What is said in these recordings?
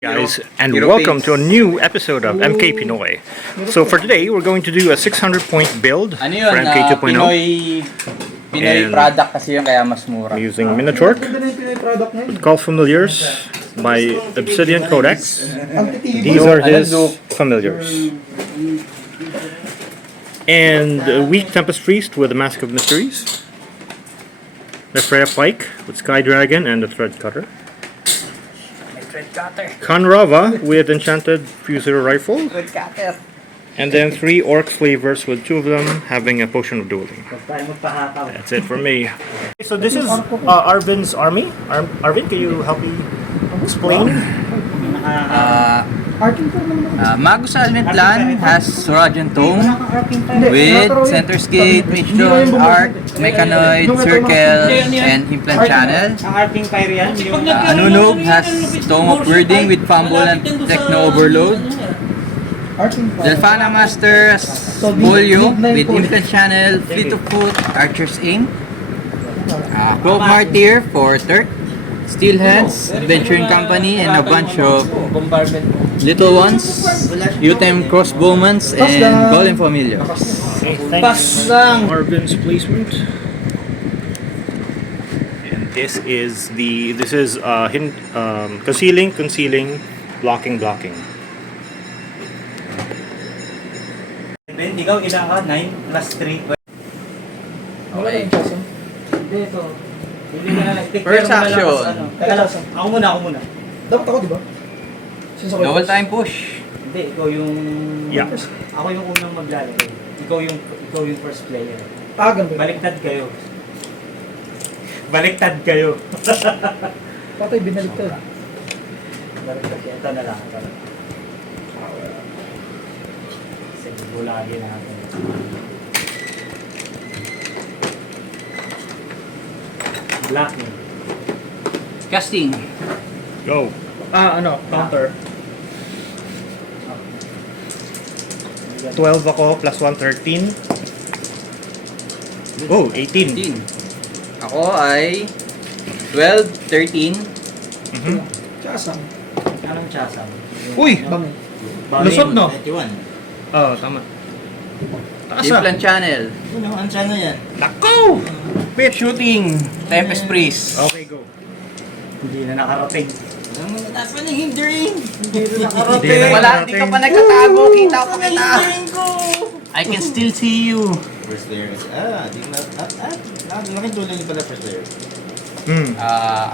Guys, and welcome to a new episode of MK Pinoy. So for today, we're going to do a 600 point build Ano yun? for MK 2.0. Pinoy And product kasi yun kaya mas mura. I'm using Minotaur, Call Familiars by Obsidian Codex. These are his familiars. And Weak Tempest Priest with the Mask of Mysteries. The Freya Pike with Sky Dragon and the Thread Cutter. Kanrava with Enchanted Fuser Rifle. And then 3 Orc flavors with 2 of them having a Potion of Dueling. That's it for me. So this is Arvin's army. Arvin, can you help me explain? Magus Almentlan has Surajan Tome with Center's Gate, Mission, Arc, Mechanoid, Circle, and Implant Channel. Anunog has Tome of Wording with Fumble and Techno Overload. Delphana Master has Volume with Implant Channel, Fleet of Foot, Archer's Aim. Clove Martyr for Turk. Steel Hands, Adventuring Company, and a bunch of little ones, UTM Crossbowmans, and Golden Familiars. Okay, thanks. Arvin's placement. And this is concealing, blocking. Ben, ikaw ilan ka? 9 plus 3. Okay. Hindi, ito. Hindi ka na lang. First action. Teka lang, ako muna. Dapat ako, di ba? Since ako Double first. time push. Hindi, ikaw yung... Yeah. Ako yung unang maglalagay. Ikaw yung first player. Ganun. Baliktad kayo. Patay, binaliktad. Baliktad kayo. Ito na lang. Sige, bulagin natin. Blocking. Casting. Go. Counter. 12 ako, plus 1, 13. Oh, 18. 15. Ako ay 12, 13. Mhm. Chasang. Anong chasam? Uy! Bangin. Lusot, no? 91. Oh, tama. Taas ah. Implant Channel. Ano channel yan? Nako! Pit Shooting. Tempest Priest. Okay, go. Hindi na nakarating. Dapat na hindering. Hindi na Hindi na Wala, hindi ka pa nagtatago. Kita pa kita. ko! I can still see you. First layer is, laking tulong yung pala first layer.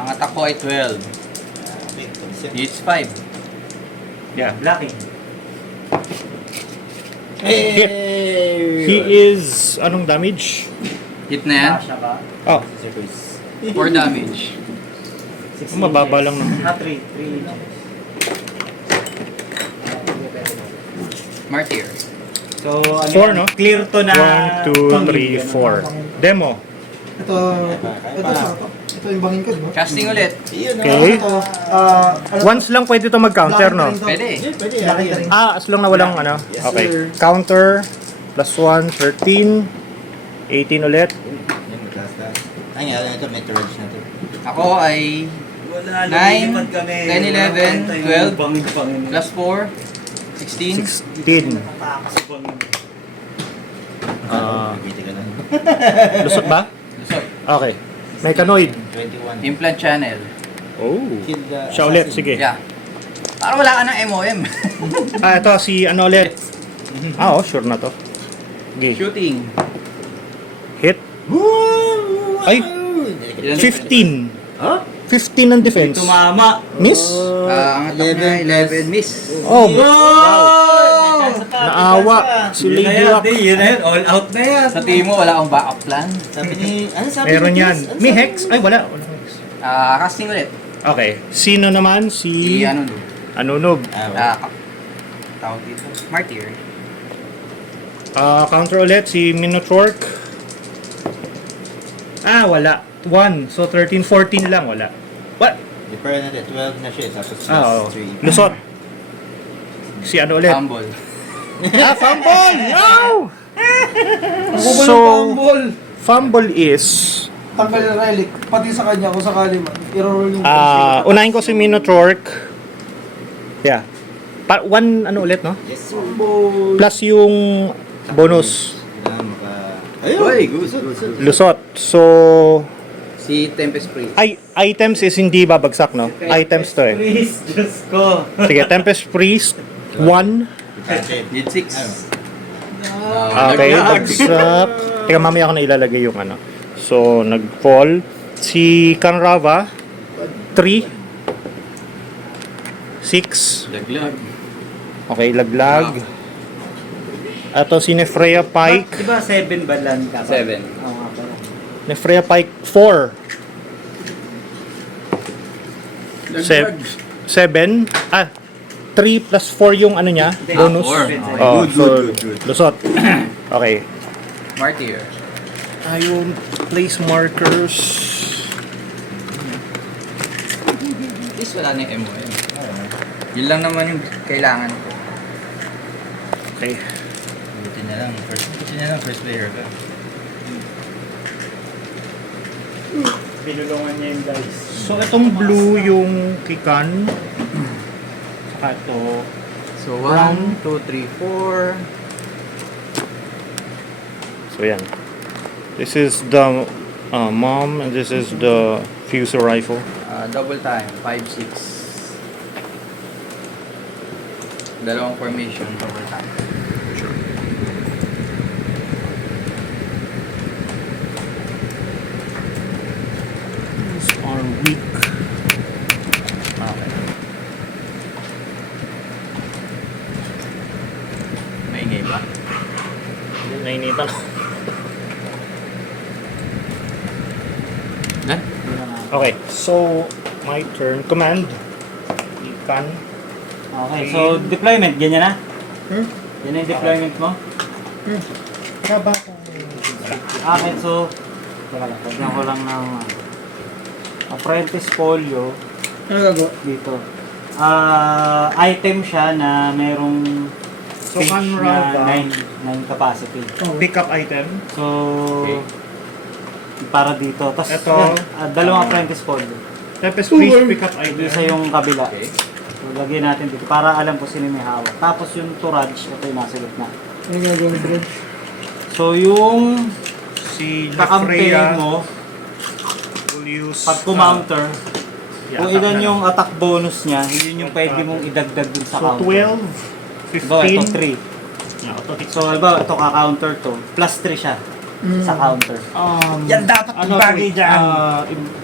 Ang attack ko ay 12. Wait, It's 5. Yeah. Blocking. Hit. He is... Anong damage? Hit na yan. Siya ba? Oh, 4 damage. 6 mababa lang naman. 3 inches. Martyr. So, ano 4, yan? no? Clear to na... 1, 2, 3, 4. Demo. Ito yung bangin ko, di ba? Casting ulit. Okay. Ito, Once lang pwede ito mag-counter, no? Pwede. Pwede, Laki yan. rin. As long na walang ano. Okay. Counter. Plus 1, 13. 18 ulit. Yung last time. Ay, nga, ito, meteorage na ito. Ako ay 9, 10, 11, 12, plus 4, 16. 16. Ah. Pagkita ka lang. Lusot ba? Lusot. Okay. Mechanoid. 21. Implant Channel. Oh. Kill the Siya ulit, assassin. sige. Yeah. Parang wala ka ng MOM. Ito si ano ulit. Sure na to. Okay. Shooting. Hit. Ay, 15. Huh? 15 ang defense. Tumama. Miss? Ang attack niya 11 miss. Oh, Wow! naawa. Si Lady Luck. Yun na yun. All out na yan. Sa team mo, wala akong backup plan. Sabi ni, ano sabi Meron ni yan. Chris? Ano May sabi Hex? Ay, wala. Casting ulit. Okay. Sino naman? Si Si ano no? Anunog. Tawag dito. Martyr. Counter ulit si Minotaur. Wala. 1. So 13, 14 lang. Wala. What? Di pa rin natin, 12 na siya, tapos plus Oo. 3. Lusot. Si ano ulit? Fumble. Fumble! No! So, fumble is Tanggal yung relic. Pati sa kanya, kung sakali man. I-roll yung unahin ko si Minotaur. Yeah. One ano ulit, no? Yes, sir. Plus yung bonus Ayun! Uy, Good. lusot. So, Si Tempest Priest. items is hindi babagsak, no? Items to eh. Please, Diyos ko. Sige, Tempest Priest, 1. Need 6. Okay, bagsak. Teka, mamaya ako na ilalagay yung ano. So, nag-fall. Si Kanrava, 3. 6. Laglag. Okay, laglag. Ato si Nefreya Pike. Diba 7 ba lang dapat? 7. Oo nga pala. Nefreya Pike, 4. 7. 3 plus 4 yung ano niya, bonus. 4. Oh, Good, so, good. lusot. Okay. Martyr. Ayun, place markers. At least wala na yung MOM. Yun lang naman yung kailangan ko. Okay. Buti na lang. First player ka. Binulungan niya yung dice. So, itong blue yung kikan. Saka ito. So 1, 2, 3, 4. So, yan. This is the mom and this is the fuser rifle. Double time, 5, 6. Dalawang formation, double time. These are weak. Okay. Maingay ba? Nainitan ko. Done? Okay, so my turn. Command. Kikan. Okay, so deployment, ganyan na? Hmm? Yan yung deployment mo? Kaya ba? Okay, so teka lang, lagyan ko lang ng apprentice folio Ano gagawa? dito. Item siya na merong So, page Kanrava. na 9 capacity. Pick up item. So, Okay. para dito. Tapos, Ito. dalawang apprentice folio. Tempest Priest, pick up item. Isa yung kabila. Okay. So, lagyan natin dito para alam ko sino may hawak. Tapos yung Turaj, ito yung nasa gitna. Ano gagawa ni Brad? So, yung Si kakampi Freya mo, will use... pag kumounter, yeah, kung attack ilan na yung lang. attack bonus niya, yun yung pwede mong idagdag dun sa So, counter. 12, Diba, ito 15. 3. Yeah, ito, So, halimbawa, ito ka-counter to. Plus 3 siya sa counter. yan dapat ano, bagay dyan.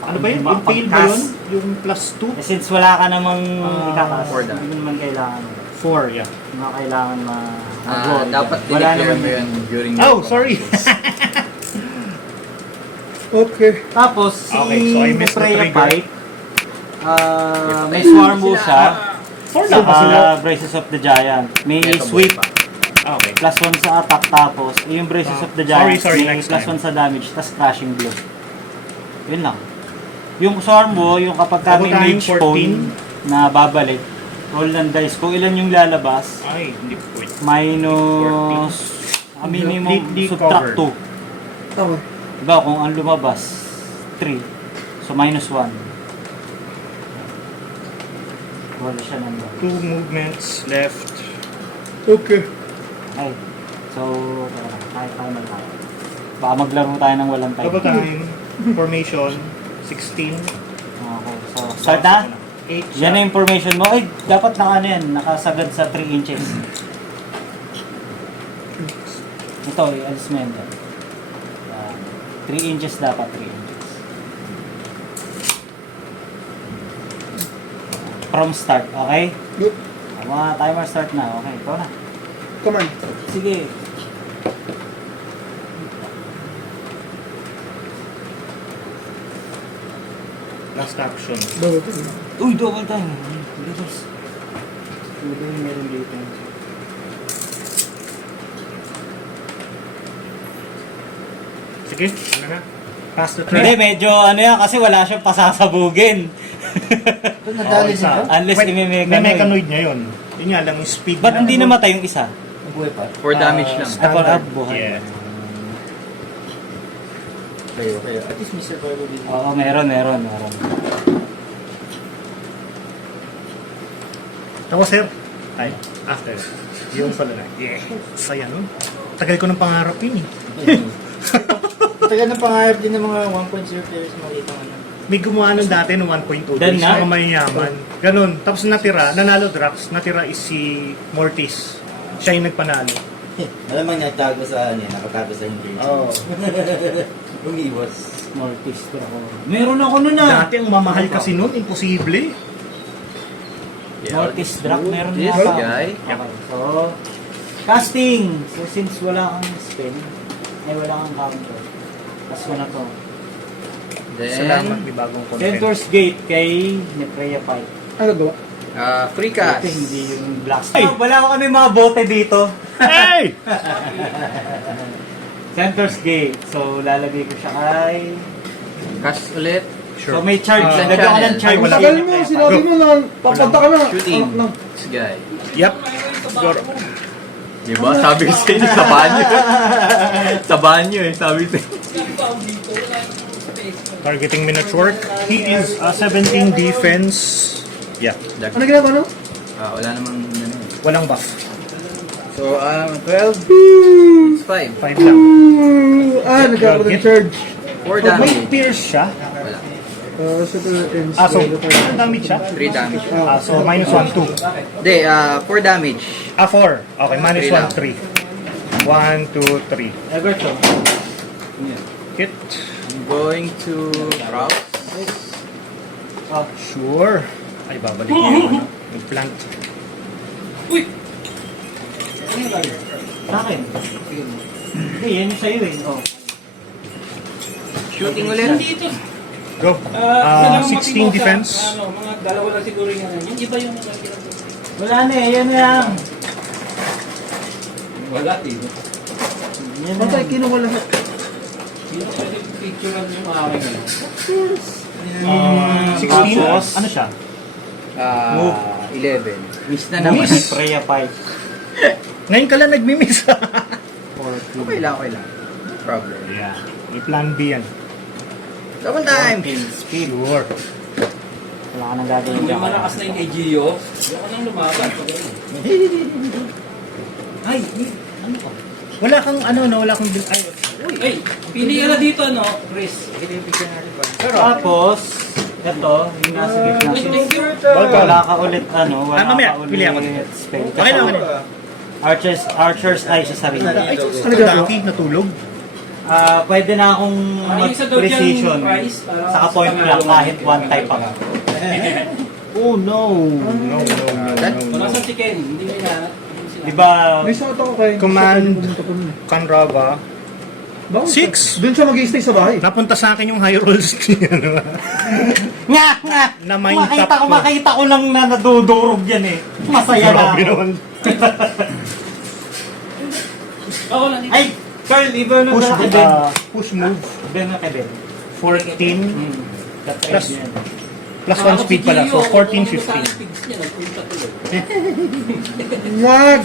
ano ba yun? Impale ba yun? Yung plus 2? Eh, since wala ka namang ikakas, for that. hindi naman kailangan. 4, yeah. Hindi mo kailangan mag-worry. Dapat Wala dineclare naman mo yun. yun during Oh, sorry. Okay. Tapos, si Okay, so I missed the Freya trigger. Pike, may swarm mo siya. 4 lang ba sila? Saka Braces of the Giant. May sweep Okay. plus 1 sa attack, tapos yung Braces of the Giant sorry, may next plus time. 1 sa damage, tapos crashing blow. Yun lang. Yung swarm mo, yung kapag ka may Ako tayong mage phone na babalik, roll ng dice. Kung ilan yung lalabas, Ay, hindi pwede. minus minimum Completely subtract covered. 2. Tama. Diba, kung ang lumabas, 3. So, minus 1. Wala siya nandun. 2 movements left. Okay. Ay. So, kaya man tayo. Baka maglaro tayo ng walang time. Double time. Formation. 16. Okay. So, start na? 8 Yan na yung formation mo. Ay, dapat naka ano yan, nakasagad sa 3 inches. Ito, alis mo yan. 3 inches dapat, 3 inches. From start, okay? Good. Mga timer start na, okay, ikaw na. Command. Sige. Last action. Bago ito. Uy, double time. Bilis. Meron dito. Sige, ano na? Pass the Hindi, turn. medyo ano yan, kasi wala siyang pasasabugin. Ito nadali isa. niya. Unless May i-mechanoid. mechanoid niya yun. Yun nga lang yung speed Ba't niya. hindi namatay yung isa? Nabuhay pa. For damage lang. Ay, para buhay. Yeah. Okay. At least may survival din. Oo, meron. Ako, sir. Ay, after. Yung pala na. Yeah. Saya, no? Tagal ko ng pangarap yun, eh. Tagal ng pangarap din ng mga 1.0 players makita ko na. May gumawa nun dati ng 1.0 Dan days, na? mga mayayaman. Ganun. Tapos natira, nanalo Drax, natira is si Mortis. Siya yung nagpanalo. Alam mo nagtago sa ano, nakatago sa hindi. Oo. Umiiwas. Mortis ako. Meron ako nun Dati ang mamahal kasi nun, imposible. Mortis Drac, meron This na guy. Okay, so, casting. So, since wala kang spin, ay wala kang counter. Tapos ko na to. Salamat, Then, may bagong content. Centaur's Gate kay Nepreya Fight. Ano gawa? free cast. Ito hindi yung blast. Ay, wala ko kami mga bote dito. Hey! Centaur's Gate. So, lalagay ko siya kay... Cast ulit. So, may charge. Ah, Lagyan ko ng channel. charge. Wala. Tagal mo, sinabi mo na papunta ka na. Shooting. Ng This guy. Yep. Siguro. Diba? Sabi ko sa inyo, sa banyo. Sa banyo eh, sabi ko. Targeting minutes work. He is 17 defense. Yeah. ano ginagawa no? Wala namang ano. Walang buff. So, 12. It's 5. 5 lang. Nagkakaroon ng charge. 4 May damage. pierce siya. Wala. So, ends. So, ang damage siya? 3 damage. So, minus 1, 2. Hindi, 4 damage. 4. Okay, minus Three 1, 3. 1, 2, 3. Ever to. Hit. I'm going to Rouse. Sure. Ay, babalik niya yung ano, yung plant. Sa akin. Hindi, yan yung sa'yo eh. Oh. Shooting ulit. Go. 16 defense. Mga dalawa lang siguro yung yung iba yung Wala na eh, yan na lang. wala eh. Yan na Patay, lang. kinuha lahat. Sino pwede picturean yung aking ano? 16? Tapos, Ano siya? 11. Miss na naman. Miss? Freya Fight. Ngayon ka lang nagmimiss. Okay lang, okay lang. No problem. Yeah. May plan B yan. Double time! Speed. Sure. Wala ka nang gagawin Kung may dyan. malakas na yung kay Gio, huwag ka nang lumaban pag ano. Ay, ano ko? Wala kang ano, no? Wala kang... Ay, Ay, pili ka na dito, no, Chris? Tapos, ito, yung nasa gitna. Thank you. Wala ka ulit, ano, wala mamaya, ka pili ako ulit dito. spell. Okay lang, okay. Archer's Eye sa sarili. Ay, Ano gagawa? Daki, natulog. Pwede na akong Yung isa daw dyan, mag-precision. price, para Saka point blank kahit one type pa. Oh, no. No, no, no, no. Wala sa si Ken, hindi mo hinahanap. Di ba, May sakot ako kay... Command. Pumunta po nun eh. Kanrava. Bakit? 6. Doon siya mag-stay sa bahay. Napunta sa akin yung high rolls niya. nga! Na mind tap ko. Makita ko lang na nadudurog yan eh. Masaya na Grabe ako. naman. Oo, nandito. Ay, Carl, iba na Push, na kay Ben. push move. Ben na kay Ben. 14. That's Plus, it yan. plus 1 speed pala. So, 14, 15. Nagpunta tuloy. Wag!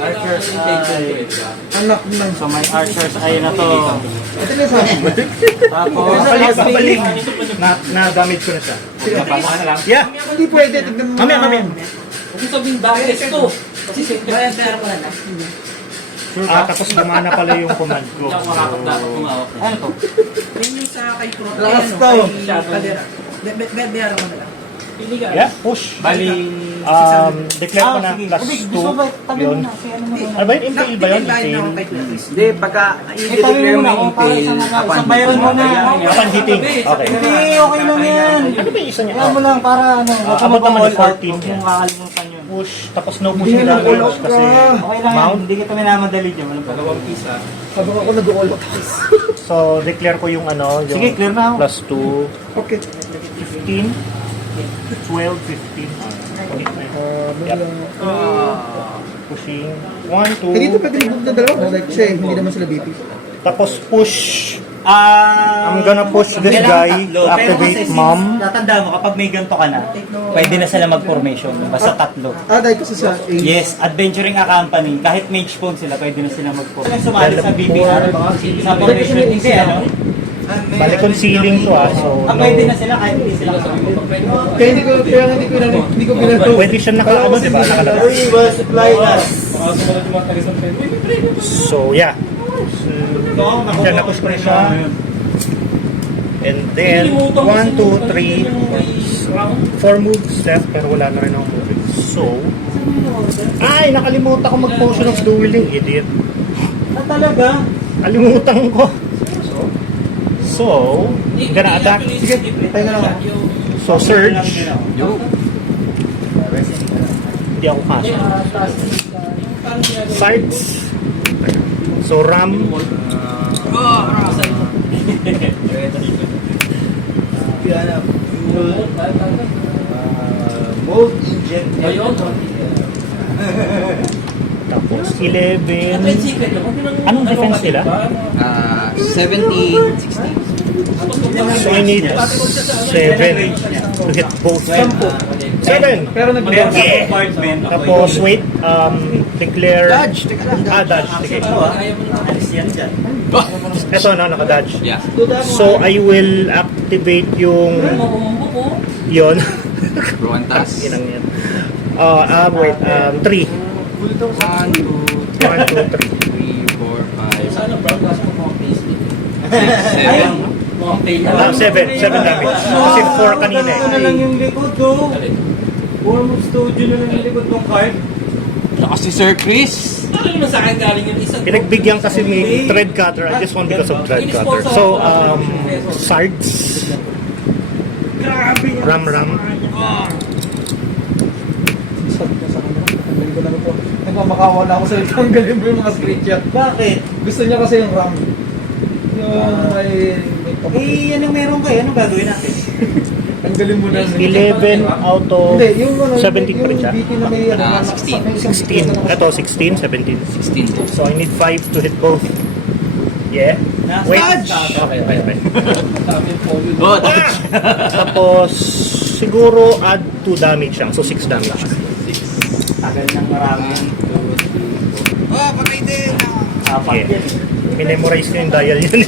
Archer's Eye. Anak ng... So may Archer's Eye na to. Ito na sa akin. Tapos, Babalik. Na-damage ko na siya. Yeah. Hindi pwede. Tignan mo. Mamaya. Huwag mo sabihin bakit ito. Kasi siyempre, Tapos gumana pala yung command ko. hindi ako makakapdapat kumawak. ano to? Lakas to. Pili ka. Yeah, push. Bali, Declare ko na sige. plus Ubig, 2. gusto ba, tabi mo Yun. na. Si ano mo Ano na. ba yun? Impale ba yun? Impale? Hindi, pagka i-declare mo yung impale, Isang bayaran mo na. Upon hitting. Okay. Hindi, okay lang yan. Ano ba yung isa niya? Kaya mo lang para ano, huwag mo abot naman all yung out. 14 Huwag yan. mong kakalimutan yun. Push. Tapos no push Hindi nila. mo all out Kasi ka. Okay lang yan, mount. hindi kita minamadali dyan. Walang problema. Dalawang pisa. Habang ako nag-all out. So, declare ko yung ano, yung Sige, clear na ako. plus 2, Okay. 15, 12, 15. Yep. Pushing. 1, 2. Eh dito pwede mag na dalawa. Like, kasi hindi naman sila BP. Tapos push. I'm gonna push this guy to activate mom. Tatanda mo, kapag may ganito ka na, pwede na sila mag-formation. Basta tatlo. Dahil kasi sa age. Yes, adventuring company. Kahit mage phone sila, pwede na sila mag-formation. Sumali sa BBR, sa formation, hindi ano? Bali concealing to so Pwede na sila kahit hindi sila kasama. Kaya hindi ko pinag- pwede siya naka, di ba? Nakalagay. We will supply us. So, yeah. Diyan na-push siya. And then, 1, 2, 3, 4 moves left, pero wala na rin akong moving. So, ay, nakalimutan ko mag-potion of dueling, idiot. Talaga? Kalimutan ko. So, I'm gonna attack. Sige, tayo na lang. So, surge. Hindi ako kasha. Sides. So, ram. Mold inject. Tapos, 11. Anong defense nila? 17, 16. So, I need 7 to hit both. 7! Pero nag-dodge. Tapos, wait. Declare. Dodge! Teka lang, dodge. Dodge. Sige. Alis yan dyan. Ito, no, naka-dodge. Yeah. So, I will activate yung yon. Ruantas. Inang yan. Wait. 3. 1, 2, 1, 2, 3. 3, 4, 5, 6, 7. 7 damage. Kasi 4 kanina Ano na eh. lang yung likod do? Warm-up studio na lang yung likod ng card. Lakas si Sir Chris. Ano naman sa akin galing yung isang Pinagbigyan kasi may thread cutter. I just want because of thread cutter. So, Sards. Ram. Nagmamakawala ako sa'yo. Tanggalin mo yung mga screenshot. Bakit? Gusto niya kasi yung RAM. Yung may Yan ang meron kayo. Anong gagawin natin? tanggalin mo na. 11 out of Hindi, yung 17 pa rin siya. Yung BT na may 16. 16. Ito, 16, 17. 16. So, I need 5 to hit both. Yeah. Wait. Okay. Oh, dodge! Tapos, siguro add 2 damage lang. So, 6 damage. Tagal ng marami. Oh, patay din! Apat Yeah. yan. Minemorize ko yung dial yun.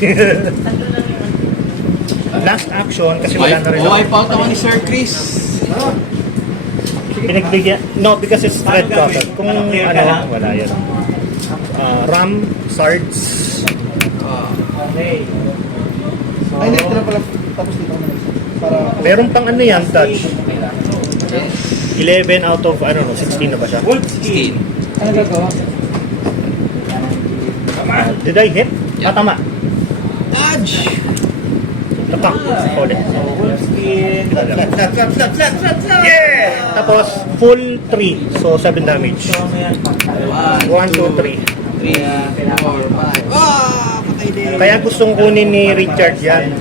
Last action, kasi wala na rin ako. Wipe out ako ni Sir Chris. Pinagbigyan, no, because it's thread cutter. Kung ano, Clear ka lang? wala yan. Ram, Sards. Okay. Ay, hindi. Ito na pala. Tapos dito na. Para... Meron pang ano yan, touch. 11 out of, I don't know, 16 na ba siya? 16. Ano gagawa? Did I hit? Yeah. Tama. Dodge! Tapak. Ulit. Wolfskin. Yeah! Tapos, full 3. So, 7 damage. So, ano yan? 1, 2, 3. 3, 4, 5. Ah! Patay din! Kaya gustong kunin ni Richard yan.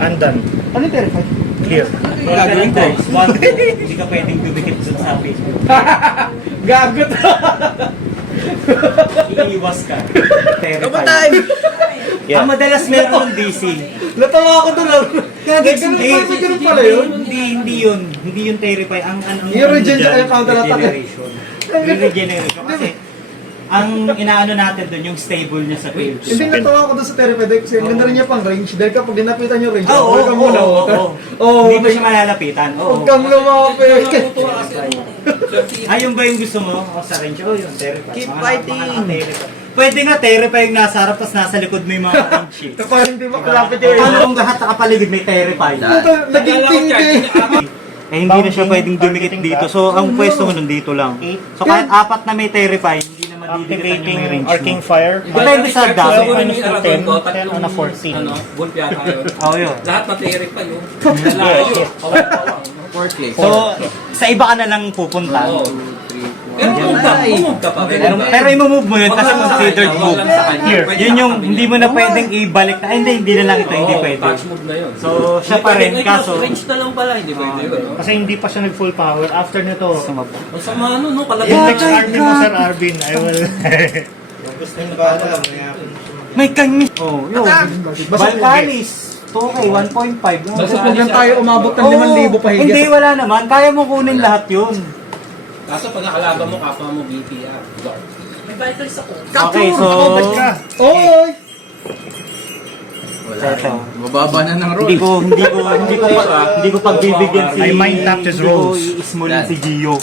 Undone. Ano yung terrified? Clear. Gagawin ko. Hindi ka pwedeng dumikit dun sa Facebook. Gagot! Iiwas ka. Kamatay! Yeah. Ang madalas meron ng DC. Natawa ako doon. Ganun pala yun. Hindi yun. Hindi yun terrify. Ang Yung regen siya yung counter attack. regeneration. Yung regeneration. Kasi ang inaano natin doon yung stable niya sa field. Hindi natawa ako doon sa terrified kasi ang ganda rin niya pang range dahil kapag dinapitan yung range, Oo, huwag kang muna. Hindi mo siya malalapitan. Huwag kang lumapit. Yung ba yung gusto mo? O sa range? Yun, terrify. Keep Mga fighting. napaka-terrify. Pwede nga terrify yung nasa harap tapos nasa likod mo yung mga range sheets. Kapag hindi makalapit yung Paano kung lahat nakapaligid may terrify? Puta, naging tinggi. Eh hindi na siya pwedeng dumikit dito. So ang pwesto mo nun dito lang. So kahit apat na may terrify, hindi na madidikitan yung Activating may range Arcing mo. Fire. Depende sa dami. Siguro minus yung 10, Aragon ko, 10 on a 14. Ano, bulp yata yun. Oo yun. Lahat materik pa yun. Yes. Fourth click. So sa iba ka na lang pupunta. Oo. Pero move ka pa rin. Pero i-move mo yun kasi considered move. Clear. Yun yung hindi mo na pwedeng ibalik na. Hindi na lang ito, hindi pwede. Touch move na yun. So siya pa rin, kaso Range na lang pala, hindi pwede yun. no? Kasi hindi pa siya nag-full power. After nito, Ang sama no, kalagay. yung next army mo, Sir Arvin, I will... Gusto yung bata lang. may kanya. Oh, yun. Balkanis. Okay, 1.5. Kasi huwag lang tayo umabot ng 5,000 pa higit. Hindi, wala naman. Kaya mo kunin lahat yun. Kaso pag nakalaban mo, kapwa mo BPR. Guard. May vitals ako. Okay, so... Oy! Ito. Mababa na ng roll. Hindi ko pagbibigyan si... I mind tapped his rolls. Hindi ko i-smallin si Gio.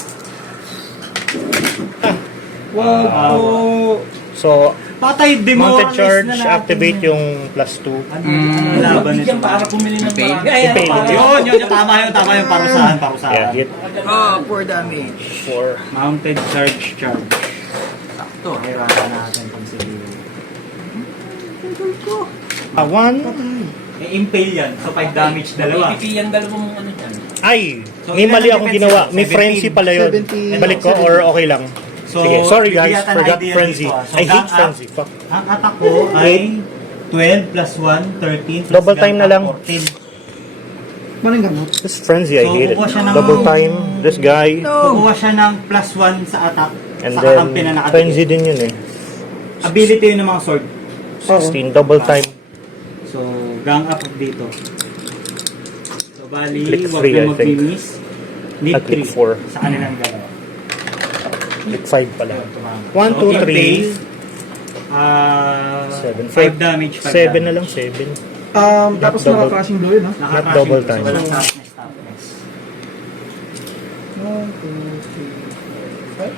So, Patay, mounted demoralize charge, na natin. activate yung +2. Ano laban nito? Bigyan para pumili ng Impale? marami. Ay, Impale. Yun, tama yun, parusahan. Yeah, hit Oh, 4 damage. 4. Mounted charge. Sakto. Hirapan natin kung si Gio. 1. Impale yan, so 5 damage, dalawa. PPP yan, dalawang ano dyan. Ay, So, may ilan mali ang akong defense ginawa. mo? May 17. frenzy pala yun. 17. Balik ko or okay lang? So, Sige, sorry guys, bigyan ka ng forgot idea frenzy. dito, So, I hate gang up, frenzy. Fuck. Ang attack ko ay 12 plus 1, 13 plus Double time gang na lang. up, 14. Maling gamot. This frenzy, I So, hate it. kukuha siya ng- Double time, this guy. Kukuha siya ng plus 1 sa attack And sa then, kakampi na frenzy nakadikit. din yun eh. Ability yun ng mga sword. 16, double time. So, gang up dito. So, bali, Click huwag three, na I think. mag-miss. Need Ah, click 3 four. sa kanilang dalawa. Click 5 pala. So, 1, 2, 3. 7. 7. 5 damage. 7 na lang, 7. Tapos double- naka-crashing blow yun, ha? Not double time. So, walang toughness. 1, 2, 3, 5.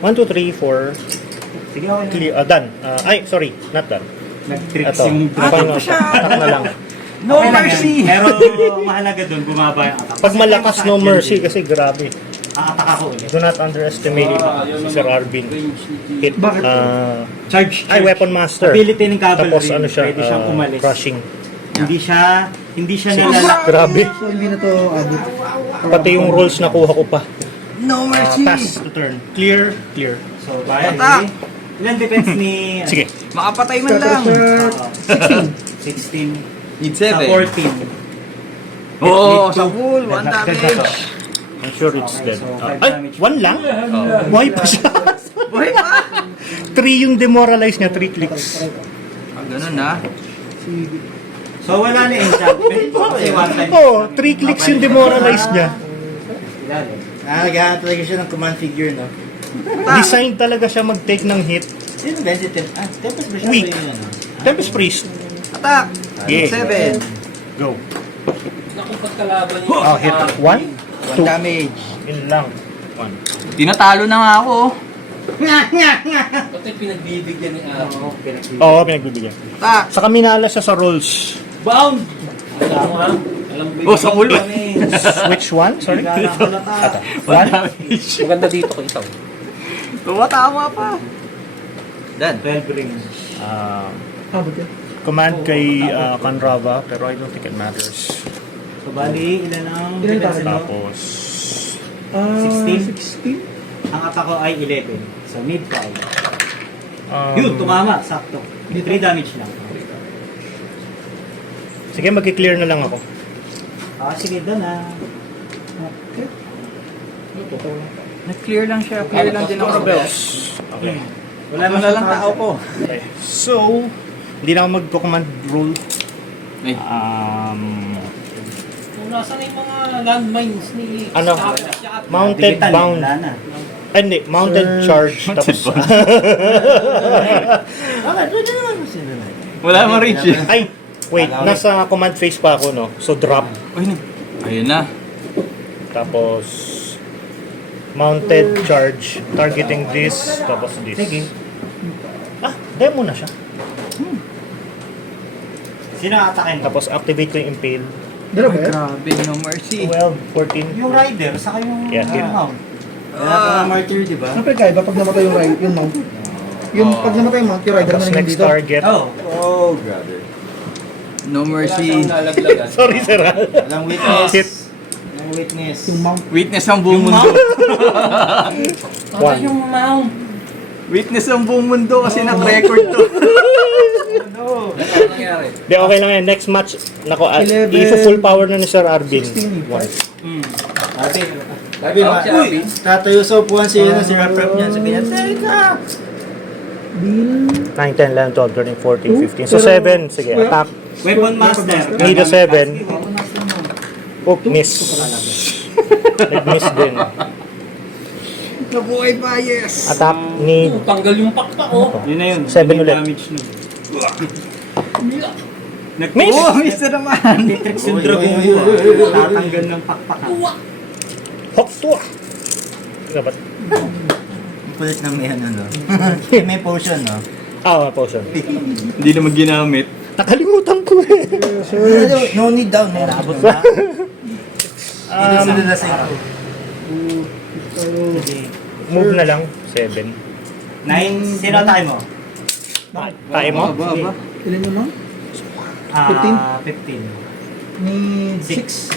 1, 2, 3, 4. Sige, okay na. Clear. Done. Ay, sorry. Not done. Nag-tricks Ito. yung Final attack na lang. No Okay lang yan. mercy! Pero mahalaga doon, bumaba yung attack. Pag Kasi malakas, sa no action mercy din, kasi grabe. Attack ako ulit. Do not underestimate si Sir Arvin. Hit. Bakit? Charge. Ay, Weapon Master. Ability ng cavalry. Tapos ano siya, Pwede siyang umalis. crushing. Hindi siya nilalak. Grabe. So, hindi na to abot. Pati yung rolls nakuha ko pa. No mercy! Pass to turn. Clear, clear. So, bali. Attack. Ilan defense ni... Sige. Makapatay man lang. 16. Need Sa 7. 14. Oo, sa full. 1 Dead na to. damage. I'm sure it's Okay, dead. so, five Ay, damage. 1 lang? Buhay pa siya. Buhay pa! 3 yung demoralize niya, 3 clicks. Ganun na. So, wala na enchantment. Kasi one time. Oh, 3 clicks yung demoralize niya. Ilalim. Naghahanap talaga siya ng command figure, no? Design talaga siya mag-take ng hit. Sino ba? Tempest ba siya? Weak. Ba yun, ano? Tempest Priest. Attack! Yeah. 7. Go. Naku, pagkalaban niyo. Oh, hit 1. 1 damage. Yun lang. 1. Tinatalo na nga ako. Pati pinagbibigyan ni Aaron. Oo, pinag-ibig. Oo, pinagbibigyan. Attack! Sa kaminala siya sa rolls. Bound! Alam mo ha? Alam mo Oh, sa ulo. Which one? Sorry? Ata. 1 damage. Maganda dito ko ikaw. Tumatama pa. Done. 12 rings. Abot yan. Command kay Conrava, pero I don't think it matters. So, bali, ilan ang Ilan defense tayo? mo? Tapos, 16? 16? Ang attack ko ay 11. So, mid 5. Yun, um, tumama. Sakto. 3 damage lang. sige, mag-clear na lang ako. Sige, doon na. Nag-clear lang siya. Clear lang din ako. Okay. Wala Ano na lang tao ko. Okay. So, hindi na ako mag-command rule. Ay. Kung nasa na yung mga landmines ni... Ano? Mounted Digital, bound. Wala na. Ay, hindi. Mounted charge. Tapos, Wala mo reach eh. ay, wait. Nasa command phase pa ako, no? So, drop. Ayun na. Tapos, mounted charge. Targeting this. Tapos this. Sige. Demo na siya. Sino atakin? Tapos, activate ko yung impale. Dala ba yan? Grabe, no mercy. 12, 14. Yung rider, saka yung Yeah, yeah. mount. Wala pa martyr, di ba? Siyempre, kaya ba pag namatay yung ride, yung mount? Yung pag namatay yung mount, yung rider Tapos, naman yung next dito. target. Oh, brother. No mercy. Nalaglagan. Sorry, sir. Walang witness. Hit. Walang witness. Yung mount. Witness ang buong mundo. Patay yung mount. Witness ang buong mundo kasi nag-record to. Ano nangyari? Di, okay lang yan. Next match, nako, 11, i-full power na ni Sir Arvin. 16, Sabi, Tawag si Abby. tatayo sa upuan si rep niya. Sabi niya, teka! 9, 10, 11, 12, 13, 14, 15. So, 7. Sige, attack. Weapon Master. Need a 7. Oh, miss. Nag-miss din. Nabuhay pa, yes. Attack, need Tanggal yung pakpak oh. Yun na yun. 7 ulit. Damage nun. Miss! Oh, miss na naman! Nagtitricks yung dragon mo. Tatanggal ng pakpakan. Hok to! Dapat. Ang kulit na may ano, no? May potion, no? Ah, potion. Hindi naman ginamit. Nakalimutan ko eh. No need daw, no? Abot na. Sunod na sa ito. Sige. Move na lang. 7. 9. Sino tayo mo? Tayo mo? Aba. Ilan mo lang? 15. Need 6.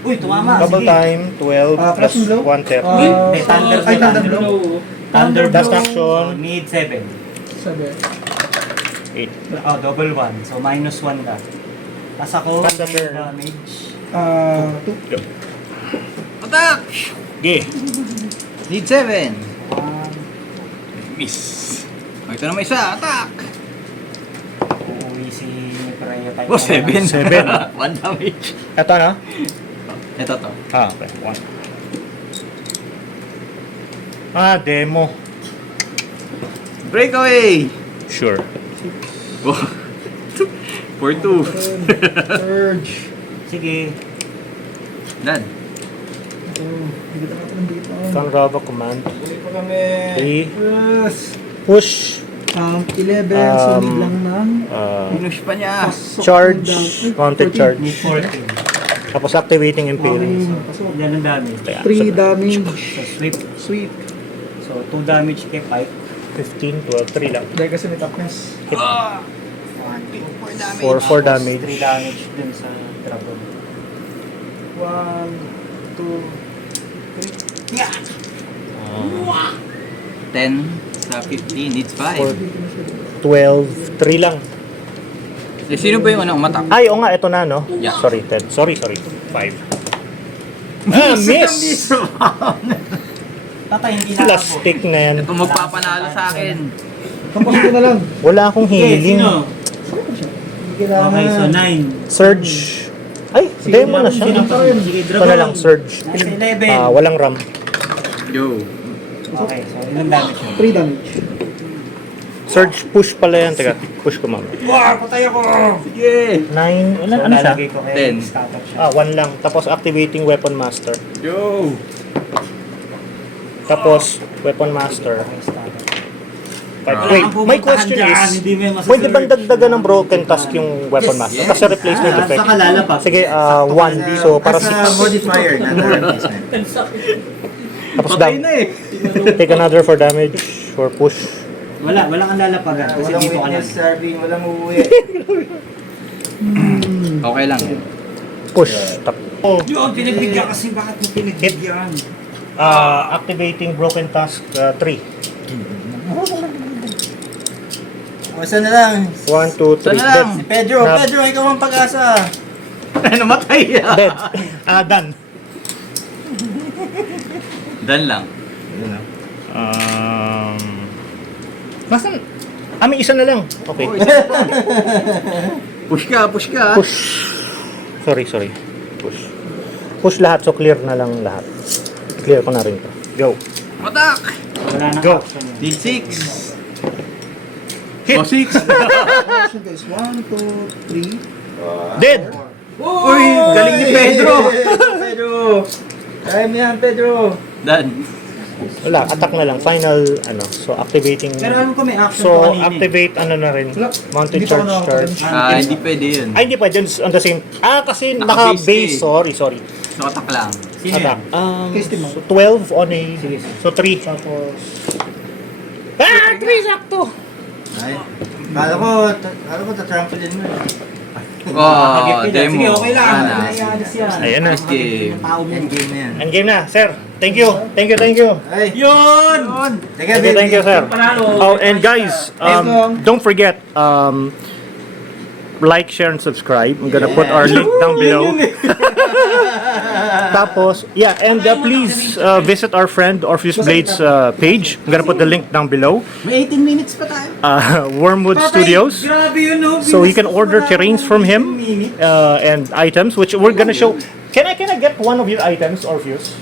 Uy, tumama. Double Sige. time, 12 plus flashing blow? 130. Hindi, thunder. Ay, thunder blow. Thunder Last blow. action. Need 7. Sabi. 8. Oh, double 1. So, minus 1 ka. Tapos ako, Thunder. damage. 2. Attack! Okay. Need 7. 1. Miss. Oh, ito naman isa. Attack! Uuwi si Freya tayo. Oh, 7. 7. 1 damage. Ito na? Ito to. Ah, okay. 1. Ah, demo. Breakaway! Sure. Oh. 4-2. Surge. Sige. Done. Hindi ka natin dito. Canrava command. Uli pa kami. 3. Push. 11. So need lang ng Minus pa niya. pasok Charge. ng down. Ay, Counter 14. charge. Need 14. Tapos activating Imperium. Pasok. Ilan ang damage? Kaya, 3 damage. So, sweep. Sweep. So, 2 damage kay Pike. 15, 12, 3 lang. Dahil kasi may toughness. 4 damage. 4 damage. 3 damage dun sa dragon. 1, 2, 10 sa 15 needs 5. 12, 3 lang. Eh, sino ba yung unang umatak? Ay, o nga, ito na, no? Yeah. Sorry, 10. Sorry. 5. Ah, miss! Tatay, hindi na Plastic na yan. Ito magpapanalo sa akin. Kampos ko na lang. Wala akong Okay, healing. sino? Hindi kailangan. Okay, so 9. Surge. Ay, demo na siya. Sino pa rin? Sige, Ito na lang, surge. Nasa 11. Walang ram. Yo. Okay, so ilang damage yun? 3 damage. Surge, push pala yan. Teka, push ko mama. Wow, patay ako! Sige. 9, ano siya? lalagay ko kaya 10. scatter siya. 1 lang. Tapos activating Weapon Master. Yo. Tapos, Weapon Master. Okay, scatter. Wait, my question is, pwede bang dagdagan ng Broken Tusk yung Weapon Master? yes. Kasi replacement effect. Saka lalapag. Sige, 1. So, para As a 6. modifier, not a replacement. Tapos Patay down. na eh. Take another for damage. For push. Wala kang lalapagan kasi Walang dito ka lang. witness, Sarvin. Walang uuwi. Okay lang. Push. Tap. Oh. Yun, pinagbigyan kasi bakit mo pinagbigyan? Activating Broken Tusk 3. O, isa na lang. 1, 2, 3. Sana lang. Si Pedro. Nab- Pedro, ikaw ang pag-asa. Namatay. Dead. Done. Done lang. Nasaan? May isa na lang. Okay. Push ka. Push. Sorry. Push. Push lahat, so clear na lang lahat. Clear ko na rin to. Go. Attack. Wala nang Go. action yun. Need 6. Hit. Oh, 6. Action guys. 1, 2, 3. Dead! Uy, galing ni Pedro. Pedro. Kaya mo yan, Pedro. Done. Wala, attack na lang. Final, so activating. Pero alam ko may action So, to kanina. activate na rin. Wala. Mounted Hindi pa ako charge. nakakatagal. Hindi pwede yun. Ay, hindi pa. Dyan on the same. Kasi Naka-base naka-base. eh. Sorry. So, attack lang. Sino Attack. yan? Case team mo. So 12 on a. Sige, sige. So 3. Tapos. 3 sakto! Ay, kala ko tatrampolin mo. Oh, Sige, demo. okay lang. Ana. Ayos yan. Ayan na. Nice game. Tao mo. Endgame na yan. Endgame na, sir. Thank you. Thank you. Ay, Yun! Thank you, sir. Panalo. Oh, and guys, don't forget, like, share, and subscribe. I'm gonna put our link down below. Tapos, and please visit our friend Orpheus Blades page. I'm gonna put the link down below. May 18 minutes pa tayo. Wormwood Studios. Grabe yun, no? So you can order terrains from him and items, which we're gonna show. Can I get one of your items, Orpheus?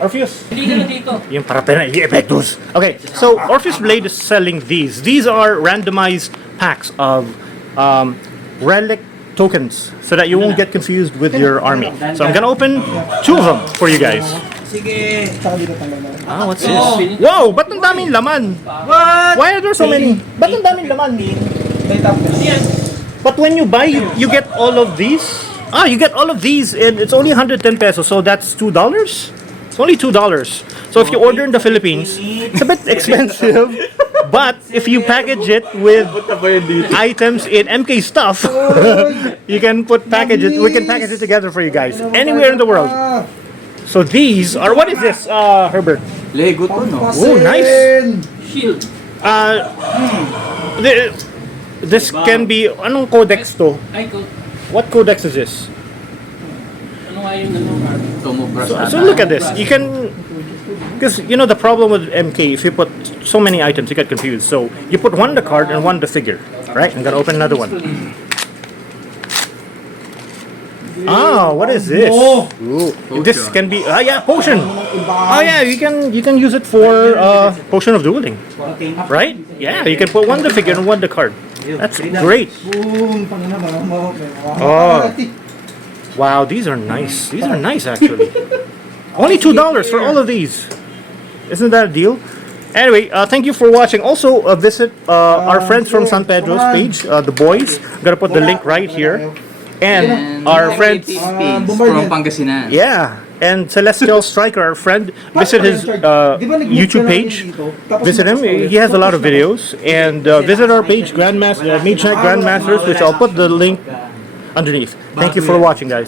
Orpheus. Hindi ka na dito. Yung para pera, epektos. Okay, so Orpheus Blade is selling these. These are randomized packs of relic tokens so that you won't get confused with your army. So I'm gonna open 2 of them for you guys. Sige. Tsaka dito talaga. Ah, what's this? Wow, ba't ang daming laman? What? Why are there so many? Ba't ang daming laman? May top na. But when you buy, you get all of these. Ah, you get all of these, and it's only 110 pesos. So that's $2. It's only $2. So if you order in the Philippines, it's a bit expensive. But if you package it with items in MK stuff, you can package it. We can package it together for you guys anywhere in the world. Ah, So these are, what is this, Herbert? Lego to, no? Oh, nice. Shield. This can be, anong codex to? Ay, ko. What codex is this? Ano nga yung ano? Tomobras So look at this. You can, because you know the problem with MK, if you put so many items, you get confused. So you put one the card and one the figure, right? I'm gonna open another one. Ah, what is this? Ooh, this can be yeah, potion. Oh yeah, you can use it for potion of dueling, right? Yeah, you can put one the figure and one the card. That's great. boom. Pangina, maramo. Oh. Wow, these are nice. These are nice actually. Only $2 for all of these. Isn't that a deal? Anyway, thank you for watching. Also, visit our friends from San Pedro's page, the boys. I'm gonna put the link right here. And our friends, from Pangasinan. yeah, and Celestial Striker, our friend, visit his YouTube page. Visit him. He has a lot of videos. And visit our page, Mage Knight Grandmasters, which I'll put the link underneath. Thank you for watching, guys.